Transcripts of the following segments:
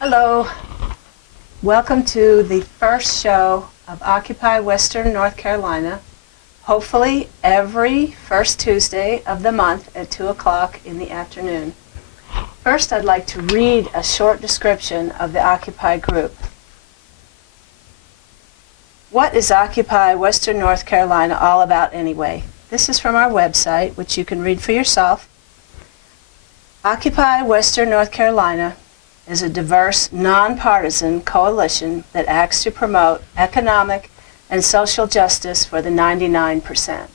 Hello. Welcome to the first show of Occupy Western North Carolina, hopefully every first Tuesday of the month at 2 o'clock in the afternoon. First, I'd like to read a short description of the Occupy group. What is Occupy Western North Carolina all about anyway? This is from our website, which you can read for yourself. Occupy Western North Carolina is a diverse, nonpartisan coalition that acts to promote economic and social justice for the 99%.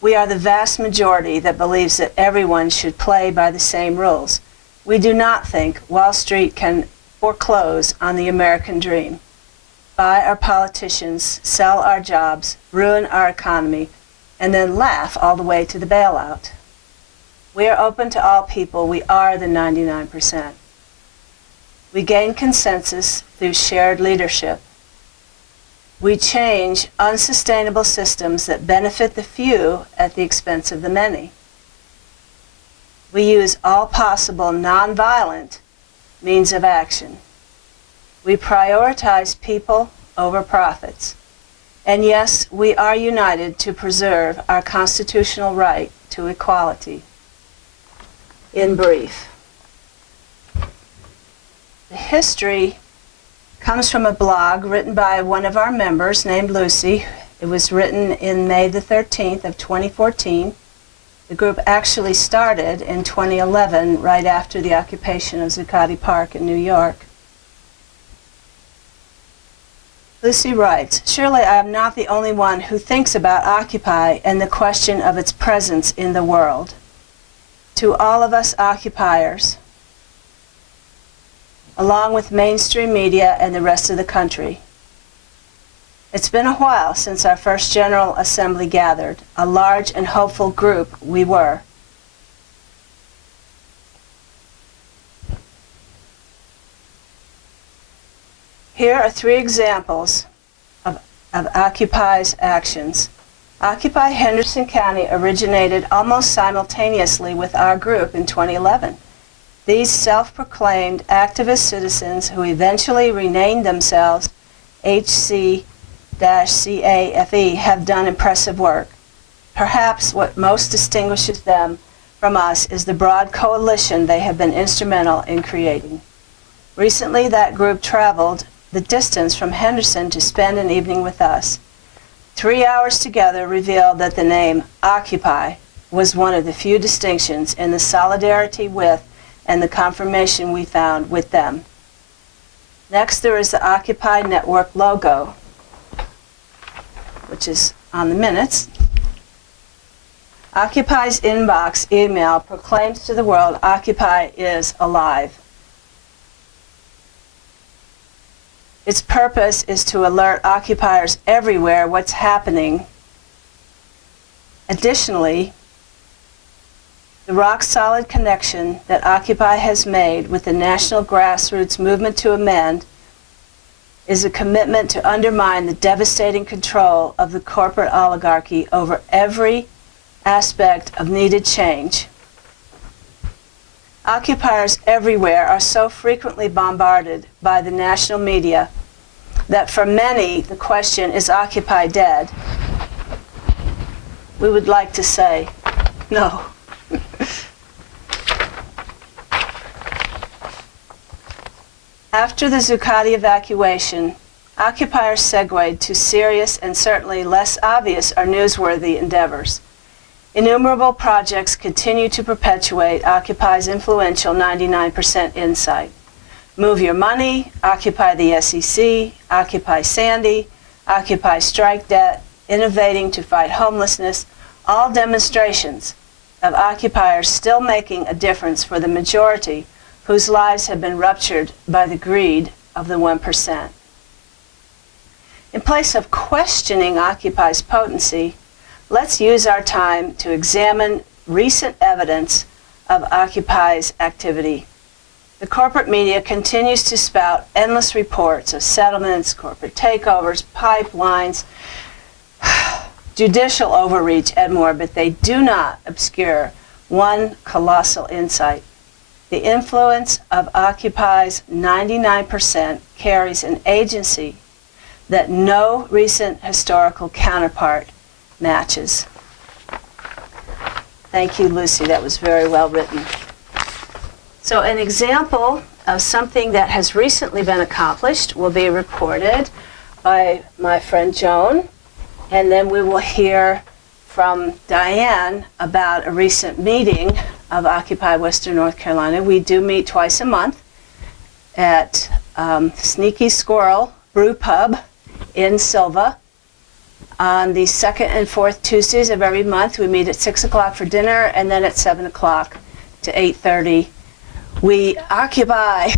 We are the vast majority that believes that everyone should play by the same rules. We do not think Wall Street can foreclose on the American dream, buy our politicians, sell our jobs, ruin our economy, and then laugh all the way to the bailout. We are open to all people. We are the 99%. We gain consensus through shared leadership. We change unsustainable systems that benefit the few at the expense of the many. We use all possible nonviolent means of action. We prioritize people over profits. And yes, we are united to preserve our constitutional right to equality. In brief, the history comes from a blog written by one of our members named Lucy. It was written in May the 13th of 2014. The group actually started in 2011, right after the occupation of Zuccotti Park in New York. Lucy writes, "Surely I am not the only one who thinks about Occupy and the question of its presence in the world. To all of us occupiers, along with mainstream media and the rest of the country, it's been a while since our first General Assembly gathered, a large and hopeful group we were. Here are 3 examples of Occupy's actions. Occupy Henderson County originated almost simultaneously with our group in 2011. These self-proclaimed activist citizens who eventually renamed themselves HC-CAFE have done impressive work. Perhaps what most distinguishes them from us is the broad coalition they have been instrumental in creating. Recently, that group traveled the distance from Henderson to spend an evening with us. 3 hours together revealed that the name Occupy was one of the few distinctions in the solidarity with and the confirmation we found with them. Next, there is the Occupy Network logo, which is on the minutes. Occupy's inbox email proclaims to the world Occupy is alive. Its purpose is to alert occupiers everywhere what's happening. Additionally, the rock-solid connection that Occupy has made with the national grassroots movement to amend is a commitment to undermine the devastating control of the corporate oligarchy over every aspect of needed change. Occupiers everywhere are so frequently bombarded by the national media that for many the question, is Occupy dead? We would like to say, no. After the Zuccotti evacuation, occupiers segued to serious and certainly less obvious or newsworthy endeavors. Innumerable projects continue to perpetuate Occupy's influential 99% insight. Move Your Money, Occupy the SEC, Occupy Sandy, Occupy Strike Debt, Innovating to Fight Homelessness, all demonstrations of occupiers still making a difference for the majority whose lives have been ruptured by the greed of the 1%. In place of questioning Occupy's potency, let's use our time to examine recent evidence of Occupy's activity. The corporate media continues to spout endless reports of settlements, corporate takeovers, pipelines, judicial overreach, and more, but they do not obscure one colossal insight. The influence of Occupy's 99% carries an agency that no recent historical counterpart matches. Thank you, Lucy. That was very well written. So an example of something that has recently been accomplished will be reported by my friend Joan, and then we will hear from Diane about a recent meeting of Occupy Western North Carolina. We do meet twice a month at Sneaky Squirrel Brew Pub in Silva. On the second and fourth Tuesdays of every month, we meet at 6 o'clock for dinner, and then at 7 o'clock to 8:30. We occupy.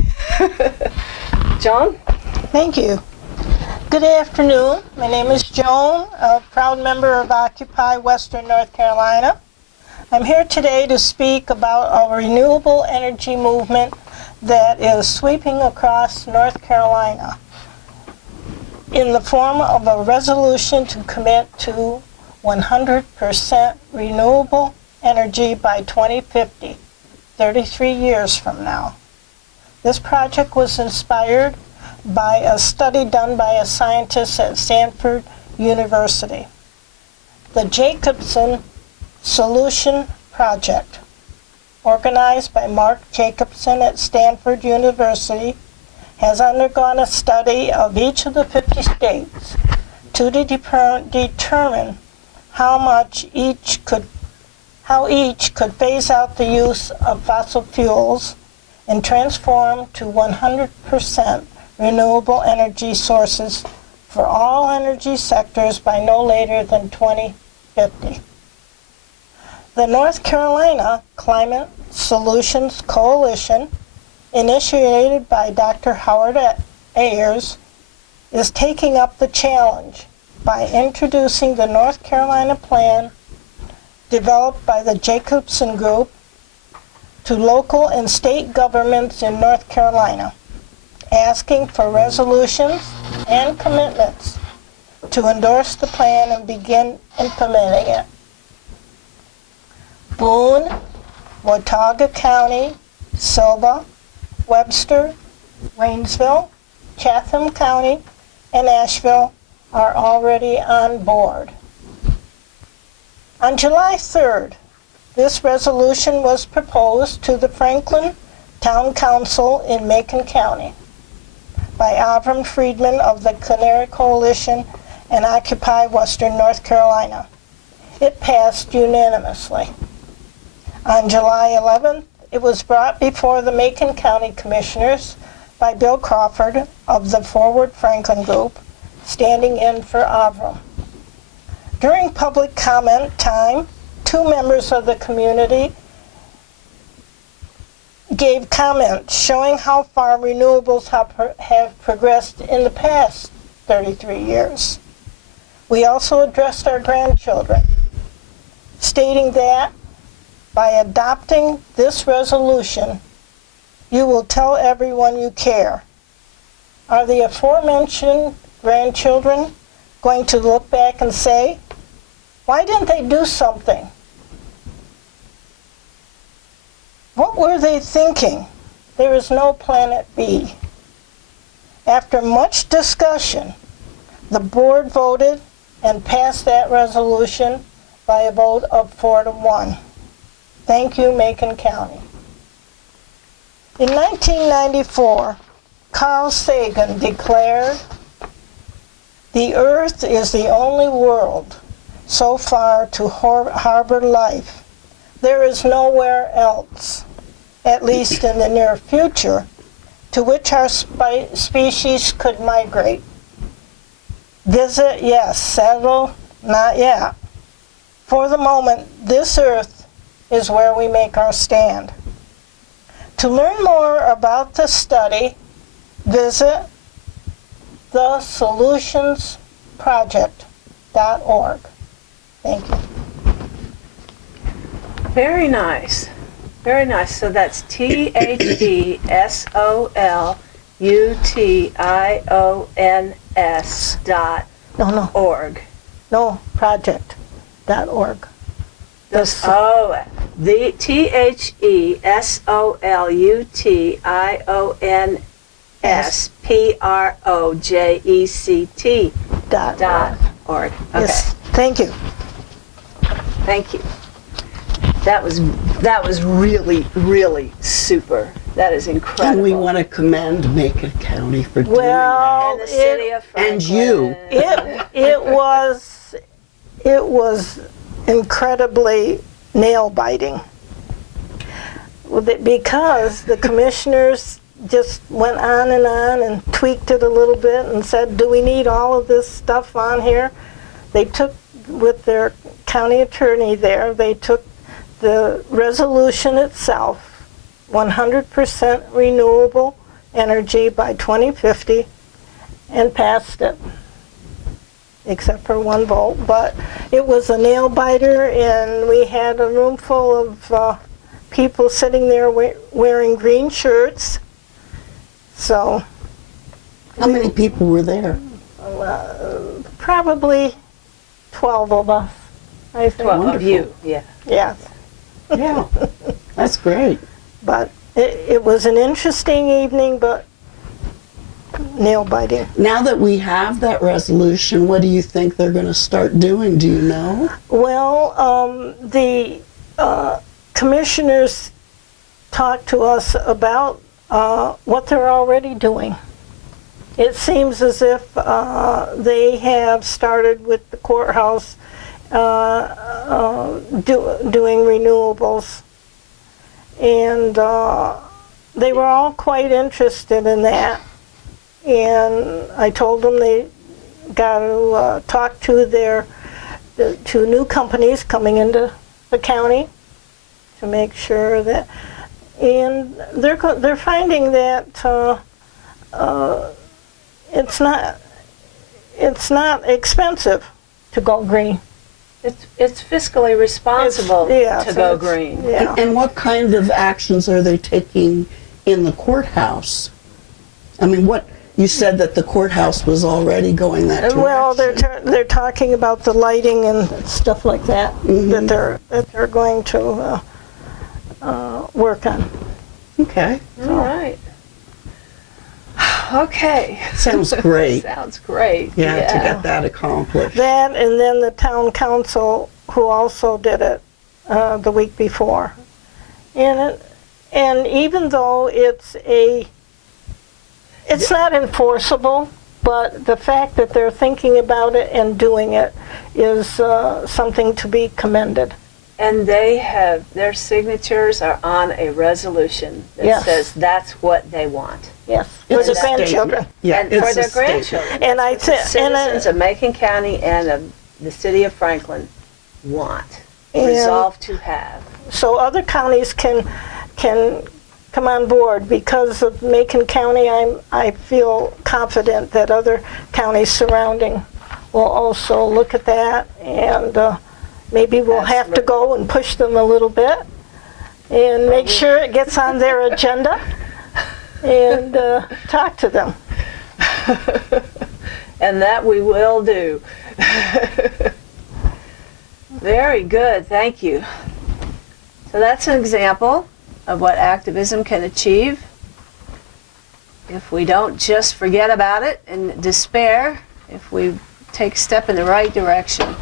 Joan? Thank you. Good afternoon. My name is Joan, a proud member of Occupy Western North Carolina. I'm here today to speak about a renewable energy movement that is sweeping across North Carolina in the form of a resolution to commit to 100% renewable energy by 2050, 33 years from now. This project was inspired by a study done by a scientist at Stanford University. The Jacobson Solution Project, organized by Mark Jacobson at Stanford University, has undergone a study of each of the 50 states to determine how each could phase out the use of fossil fuels and transform to 100% renewable energy sources for all energy sectors by no later than 2050. The North Carolina Climate Solutions Coalition, initiated by Dr. Howard Ayers, is taking up the challenge by introducing the North Carolina Plan developed by the Jacobson Group to local and state governments in North Carolina, asking for resolutions and commitments to endorse the plan and begin implementing it. Boone, Watauga County, Silva, Webster, Waynesville, Chatham County, and Asheville are already on board. On July 3rd, this resolution was proposed to the Franklin Town Council in Macon County by Avram Friedman of the Canary Coalition and Occupy Western North Carolina. It passed unanimously. On July 11th, it was brought before the Macon County Commissioners by Bill Crawford of the Forward Franklin Group, standing in for Avram. During public comment time, 2 members of the community gave comments showing how far renewables have progressed in the past 33 years. We also addressed our grandchildren, stating that by adopting this resolution, you will tell everyone you care. Are the aforementioned grandchildren going to look back and say, why didn't they do something? What were they thinking? There is no planet B. After much discussion, the board voted and passed that resolution by a vote of 4-1. Thank you, Macon County. In 1994, Carl Sagan declared, "The Earth is the only world so far to harbor life. There is nowhere else, at least in the near future, to which our species could migrate. Visit, yes. Settle, not yet. For the moment, this Earth is where we make our stand." To learn more about the study, visit thesolutionsproject.org. Thank you. Very nice. Very nice. So that's TheSolutions.org. No, project.org. The THESOLUTIONSPROJECT .org. Okay. Yes, thank you. Thank you. That was really, really super. That is incredible. And we want to commend Macon County for doing Well, And the city of Franklin. And you. it was incredibly nail biting because the commissioners just went on and tweaked it a little bit and said, do we need all of this stuff on here? They took, with their county attorney there, they took the resolution itself, 100% renewable energy by 2050, and passed it, except for 1 vote. But it was a nail biter, and we had a room full of people sitting there wearing green shirts. So, How many people were there? probably 12 of us, I think. 12 of Wonderful. you, yeah. Yes. Yeah, that's great. But it was an interesting evening, but nail biting. Now that we have that resolution, what do you think they're going to start doing? Do you know? Well, the commissioners talked to us about what they're already doing. It seems as if they have started with the courthouse doing renewables, and they were all quite interested in that. And I told them they got to talk to the 2 new companies coming into the county to make sure that, and they're finding that it's not expensive to go green. It's fiscally responsible to go green. Yeah. And what kind of actions are they taking in the courthouse? I mean, you said that the courthouse was already going that direction. Well, they're talking about the lighting and stuff like that, that they're going to work on. Okay. All right. Okay. Sounds great. Sounds great. Yeah, to get that accomplished. That, and then the town council, who also did it the week before. And even though it's not enforceable, but the fact that they're thinking about it and doing it is something to be commended. And their signatures are on a resolution that says that's what they want. Yes, for It's the a statement. grandchildren. Yeah, And it's for a their statement. grandchildren. And I That's what the think, citizens of Macon County and of the city of Franklin want, And- resolve to have. so other counties can come on board. Because of Macon County, I feel confident that other counties surrounding will also look at that, and maybe we'll have to go and push them a little bit and make sure it gets on their agenda and talk to them. And that we will do. Very good, thank you. So that's an example of what activism can achieve if we don't just forget about it and despair, if we take a step in the right direction.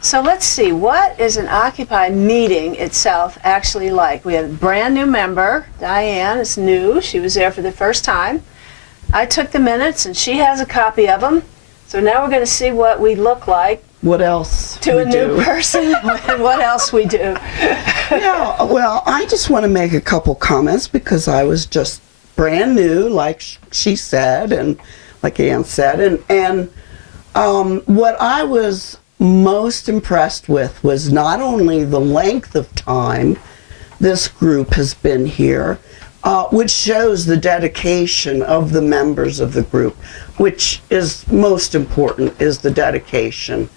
So let's see, what is an Occupy meeting itself actually like? We have a brand new member. Diane is new. She was there for the first time. I took the minutes and she has a copy of them. So now we're going to see what we look like What else to we a new do. person and what else we do. Yeah, well, I just want to make a couple comments because I was just brand new, like she said, and like Ann said. And what I was most impressed with was not only the length of time this group has been here, which shows the dedication of the members of the group, which is most important, is the dedication.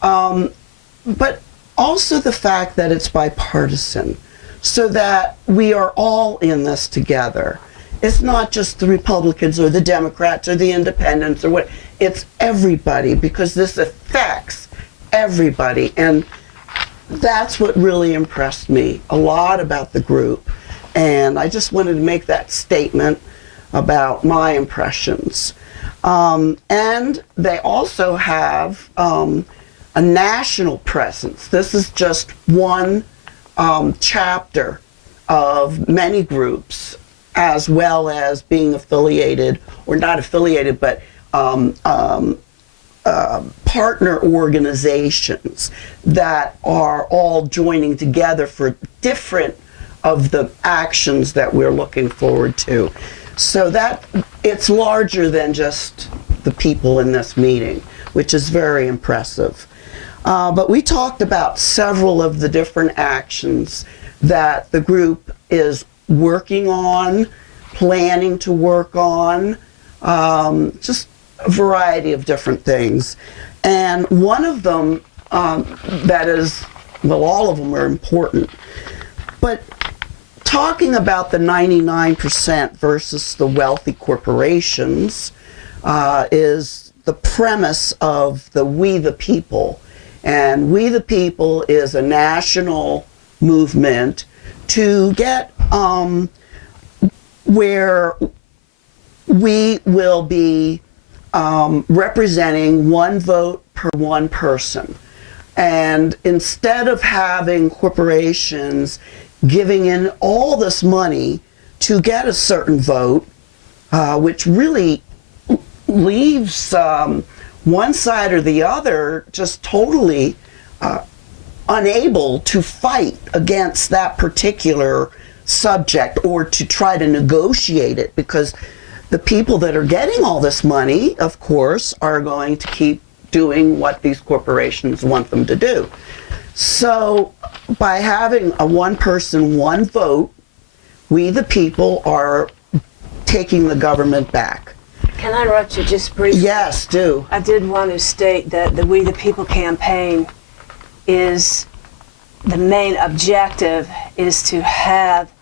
But also the fact that it's bipartisan, so that we are all in this together. It's not just the Republicans or the Democrats or the Independents or what, it's everybody, because this affects everybody. And that's what really impressed me a lot about the group. And I just wanted to make that statement about my impressions. And they also have a national presence. This is just one chapter of many groups, as well as being affiliated, or not affiliated, but partner organizations that are all joining together for different of the actions that we're looking forward to. So that it's larger than just the people in this meeting, which is very impressive. But we talked about several of the different actions that the group is working on, planning to work on, just a variety of different things. And one of them that is, well, all of them are important, but talking about the 99% versus the wealthy corporations is the premise of the We the People. And We the People is a national movement to get where we will be representing one vote per one person. And instead of having corporations giving in all this money to get a certain vote, which really leaves one side or the other just totally unable to fight against that particular subject or to try to negotiate it, because the people that are getting all this money, of course, are going to keep doing what these corporations want them to do. So by having a one person, one vote, We the People are taking the government back. Can I interrupt you just briefly? Yes, do. I did want to state that the We the People campaign is, the main objective is to have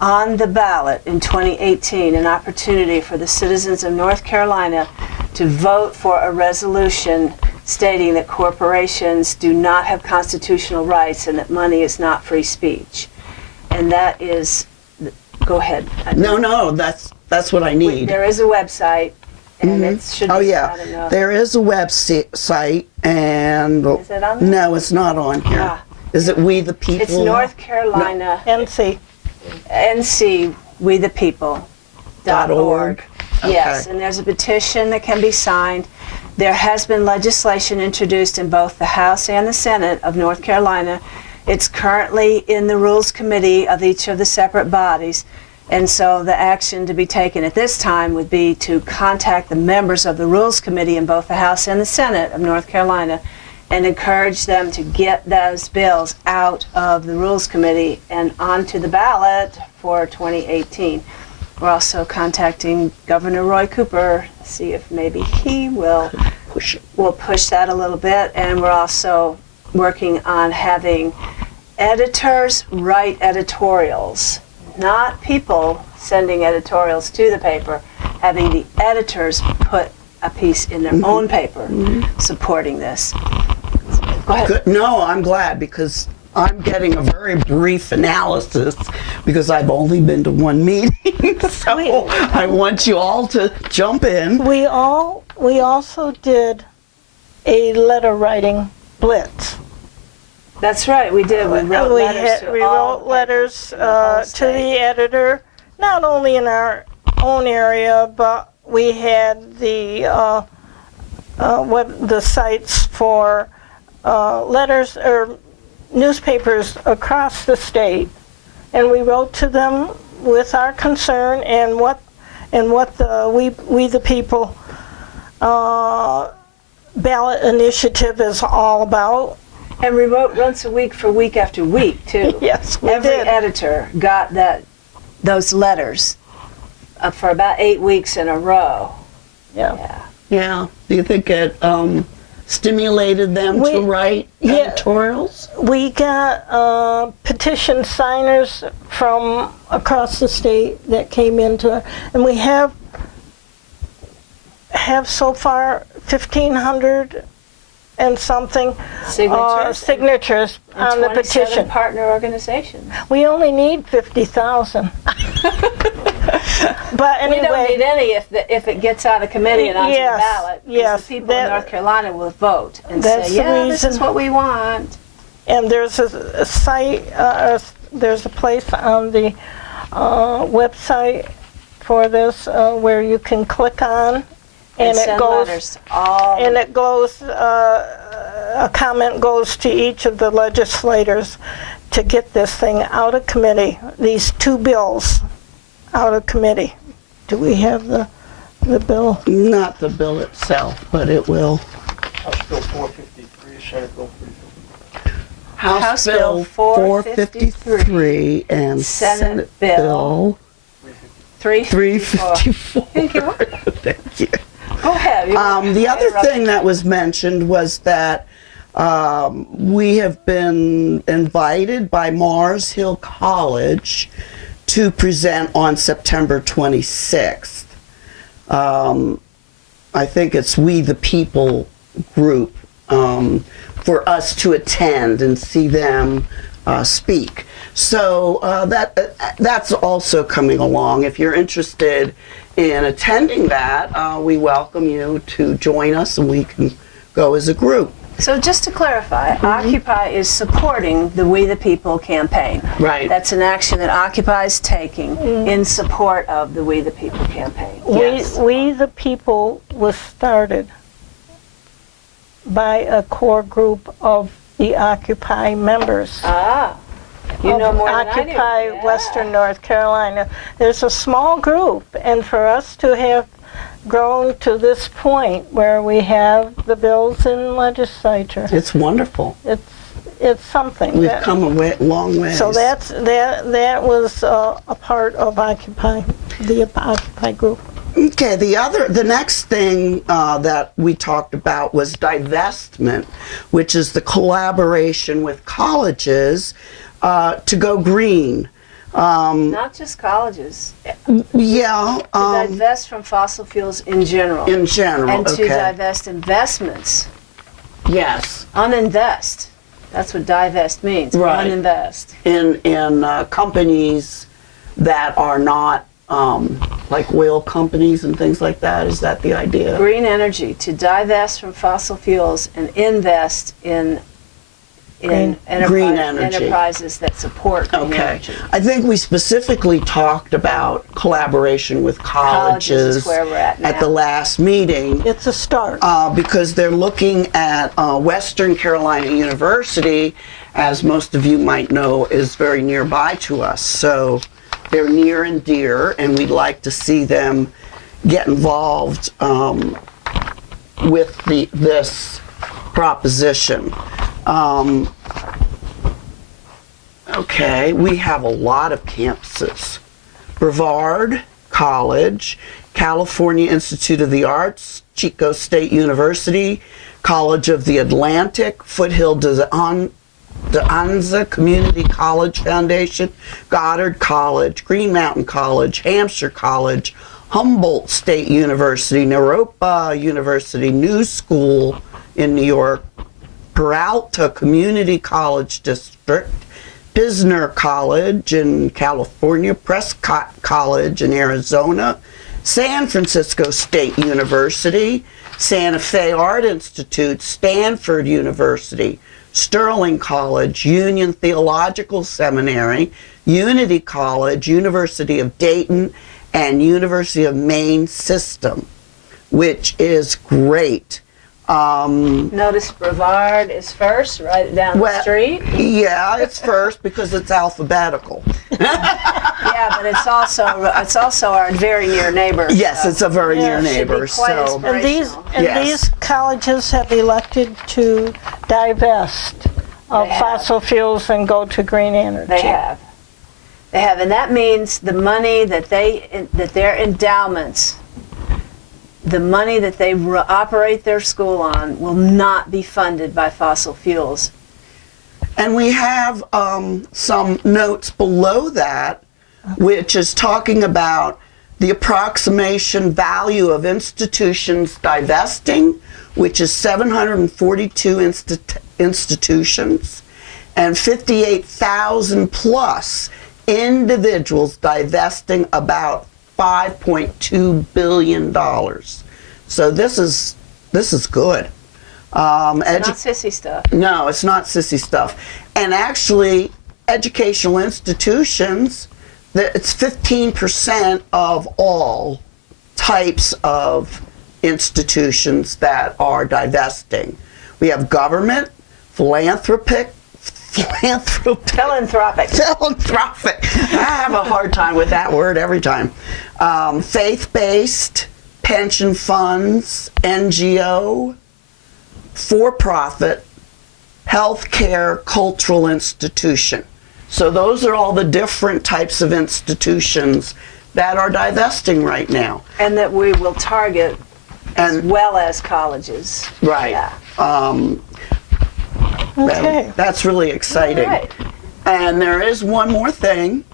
on the ballot in 2018 an opportunity for the citizens of North Carolina to vote for a resolution stating that corporations do not have constitutional rights and that money is not free speech. And that is, go ahead. No, that's what I need. There is a website, and it should be, Oh yeah, I don't know. there is a website, and Is it on there? no, it's not on here. Ah. Is it We the People? It's North Carolina NC. NC We the People .org. Yes, Okay. and there's a petition that can be signed. There has been legislation introduced in both the House and the Senate of North Carolina. It's currently in the Rules Committee of each of the separate bodies. And so the action to be taken at this time would be to contact the members of the Rules Committee in both the House and the Senate of North Carolina and encourage them to get those bills out of the Rules Committee and onto the ballot for 2018. We're also contacting Governor Roy Cooper, see if maybe he will push that a little bit. And we're also working on having editors write editorials, not people sending editorials to the paper, having the editors put a piece in their own paper supporting this. Go ahead. Good. No, I'm glad, because I'm getting a very brief analysis because I've only been to one meeting. So I want you all to jump in. We also did a letter writing blitz. That's right, we did. We wrote letters to all wrote the letters papers in the whole to the editor, not only in our own area, but we had the the sites for letters or newspapers across the state, and we wrote to them with our concern and what the We the People ballot initiative is all about. And we wrote once a week for week after week, too. Yes, we Every did. editor got those letters for about 8 weeks in a row. Yeah. Yeah. Do you think it stimulated them to write editorials? We got petition signers from across the state that came into, and we have so far 1,500 and something signatures on the 27 petition. partner organizations. We only need 50,000. But anyway, We don't need any if it gets out of committee and onto Yes, the ballot. 'Cause yes, the people in that- North Carolina will vote and That's say, the yeah, this is reason. what we want. and there's a site, there's a place on the website for this where you can click on, and it send goes, letters. All and it goes, a comment goes to each of the legislators to get this thing out of committee, these two bills out of committee. Do we have the bill? Not the bill itself, but it will. House Bill 453, Senate Bill 350. House Bill 453 and Senate Senate Bill Bill 354. Thank you. Thank you. Go ahead. The other thing that was mentioned was that we have been invited by Mars Hill College to present on September 26th. I think it's We the People group for us to attend and see them speak. So that's also coming along. If you're interested in attending that, we welcome you to join us and we can go as a group. So just to clarify, Occupy is supporting the We the People campaign. Right. That's an action that Occupy is taking in support of the We the People campaign. Yes. We the People was started by a core group of the Occupy members. You know of more than I do. Occupy Yeah. Western North Carolina. There's a small group, and for us to have grown to this point where we have the bills in legislature, It's wonderful. it's something. We've that- come a long way. So that was a part of Occupy, the Occupy group. Okay, the next thing that we talked about was divestment, which is the collaboration with colleges to go green. Not just colleges. Yeah, To divest from fossil fuels in general. in general, and to okay. divest investments. Yes, Uninvest. That's what divest means. Right. Uninvest. in companies that are not like oil companies and things like that. Is that the idea? Green energy. To divest from fossil fuels and invest in Green energy. enterprises that support green Okay. energy. I think we specifically talked about collaboration with colleges is where we're at now. the last meeting. It's a start. Because they're looking at Western Carolina University, as most of you might know, is very nearby to us. So they're near and dear, and we'd like to see them get involved with this proposition. Okay, we have a lot of campuses. Brevard College, California Institute of the Arts, Chico State University, College of the Atlantic, Foothill De Anza Community College Foundation, Goddard College, Green Mountain College, Hampshire College, Humboldt State University, Naropa University, New School in New York, Peralta Community College District, Pisner College in California, Prescott College in Arizona, San Francisco State University, Santa Fe Art Institute, Stanford University, Sterling College, Union Theological Seminary, Unity College, University of Dayton, and University of Maine System, which is great. Notice Brevard is first, right down the street. Yeah, it's first because it's alphabetical. Yeah, but it's also our very near neighbor. Yes, it's a very near should be neighbor. quite So And Yes. these colleges have elected to divest of They have. fossil fuels and go to green energy. They have, and that means the money that their endowments, the money that they operate their school on, will not be funded by fossil fuels. And we have some notes below that, which is talking about the approximation value of institutions divesting which is 742 institutions and 58,000 plus individuals divesting about $5.2 billion. So this is good. Not sissy stuff. No, it's not sissy stuff. And actually, educational institutions, it's 15% of all types of institutions that are divesting. We have government, philanthropic. Philanthropic. I have a hard time with that word every time. Faith-based, pension funds, NGO, for-profit, healthcare, cultural institution. So those are all the different types of institutions that are divesting right now. And that we will target as well as colleges. Right. Yeah. Okay. That's really exciting. Right. And there is one more thing,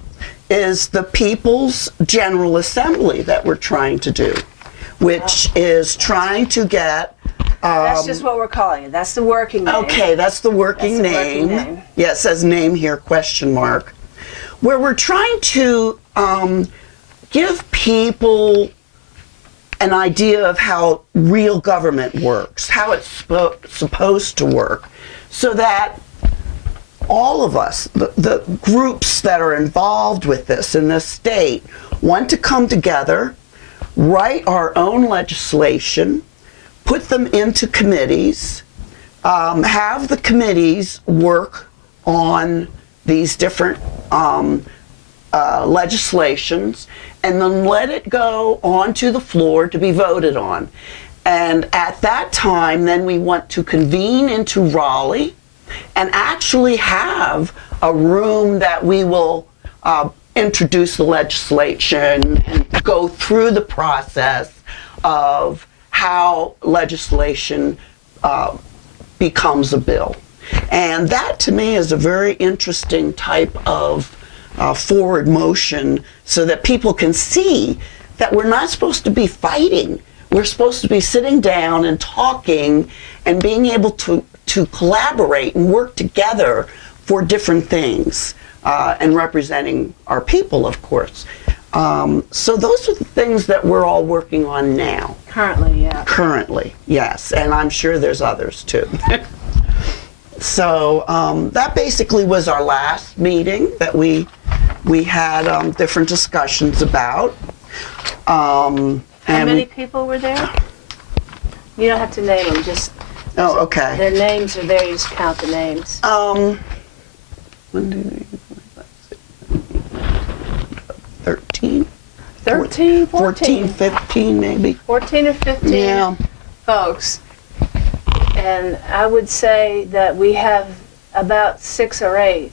is the People's General Assembly that we're trying to do, which is trying to get... That's just what we're calling it. That's the working name. Okay, that's the working That's the name. working name. Yeah, it says name here, question mark. Where we're trying to give people an idea of how real government works, how it's supposed to work, so that all of us, the groups that are involved with this in the state, want to come together, write our own legislation, put them into committees, have the committees work on these different legislations, and then let it go onto the floor to be voted on. And at that time, then we want to convene into Raleigh and actually have a room that we will introduce the legislation and go through the process of how legislation becomes a bill. And that to me is a very interesting type of forward motion, so that people can see that we're not supposed to be fighting. We're supposed to be sitting down and talking and being able to collaborate and work together for different things, and representing our people, of course. So those are the things that we're all working on now. Currently, yeah. Currently, yes, and I'm sure there's others too. So that basically was our last meeting that we had different discussions about. How And many people were there? You don't have to name them, just oh, okay. their names are there, you just count the names. 13? 13, 14, 15 maybe. 14 or 15 Yeah. folks. And I would say that we have about 6 or 8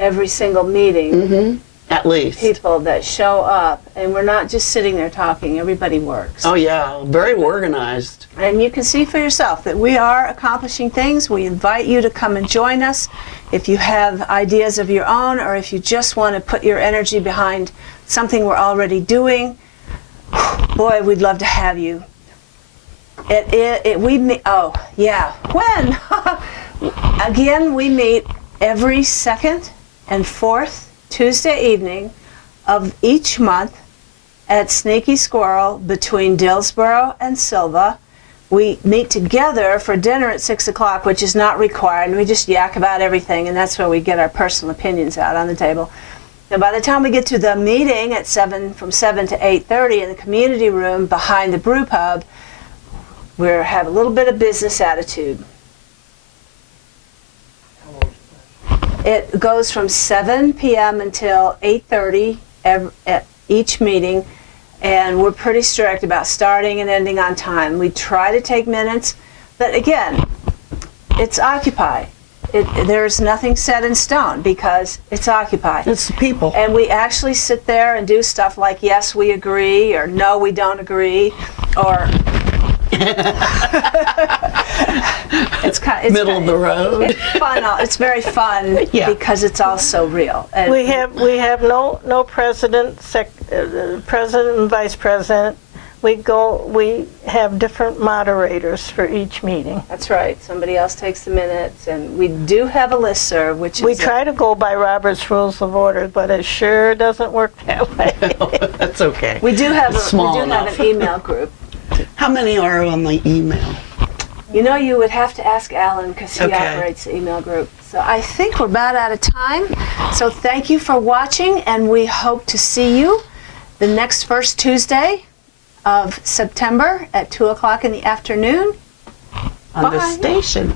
every single meeting. Mm-hmm. At least. People that show up, and we're not just sitting there talking, everybody works. Oh yeah, very organized. And you can see for yourself that we are accomplishing things. We invite you to come and join us if you have ideas of your own, or if you just want to put your energy behind something we're already doing. Boy, we'd love to have you. When? Again, we meet every second and fourth Tuesday evening of each month at Sneaky Squirrel between Dillsboro and Silva. We meet together for dinner at 6 o'clock, which is not required, and we just yak about everything, and that's where we get our personal opinions out on the table. And by the time we get to the meeting at from 7 to 8:30 in the community room behind the brew pub, we have a little bit of business attitude. It goes from 7 p.m. until 8:30 at each meeting, and we're pretty strict about starting and ending on time. We try to take minutes, but again, it's Occupy. There's nothing set in stone because it's Occupy. It's the people. And we actually sit there and do stuff like, yes, we agree, or no, we don't agree, or... it's middle of the road. It's fun. It's very fun because it's all so real. And We have no president, president and vice president. we have different moderators for each meeting. That's right. Somebody else takes the minutes, and we do have a listserv, which We is try to go by Robert's Rules of Order, but it sure doesn't work that way. That's okay. we do have It's small have enough. an email group. How many are on the email? You know, you would have to ask Alan because he Okay. operates the email group. So I think we're about out of time. So thank you for watching, and we hope to see you the next first Tuesday of September at 2 o'clock in the afternoon. On the Bye. station.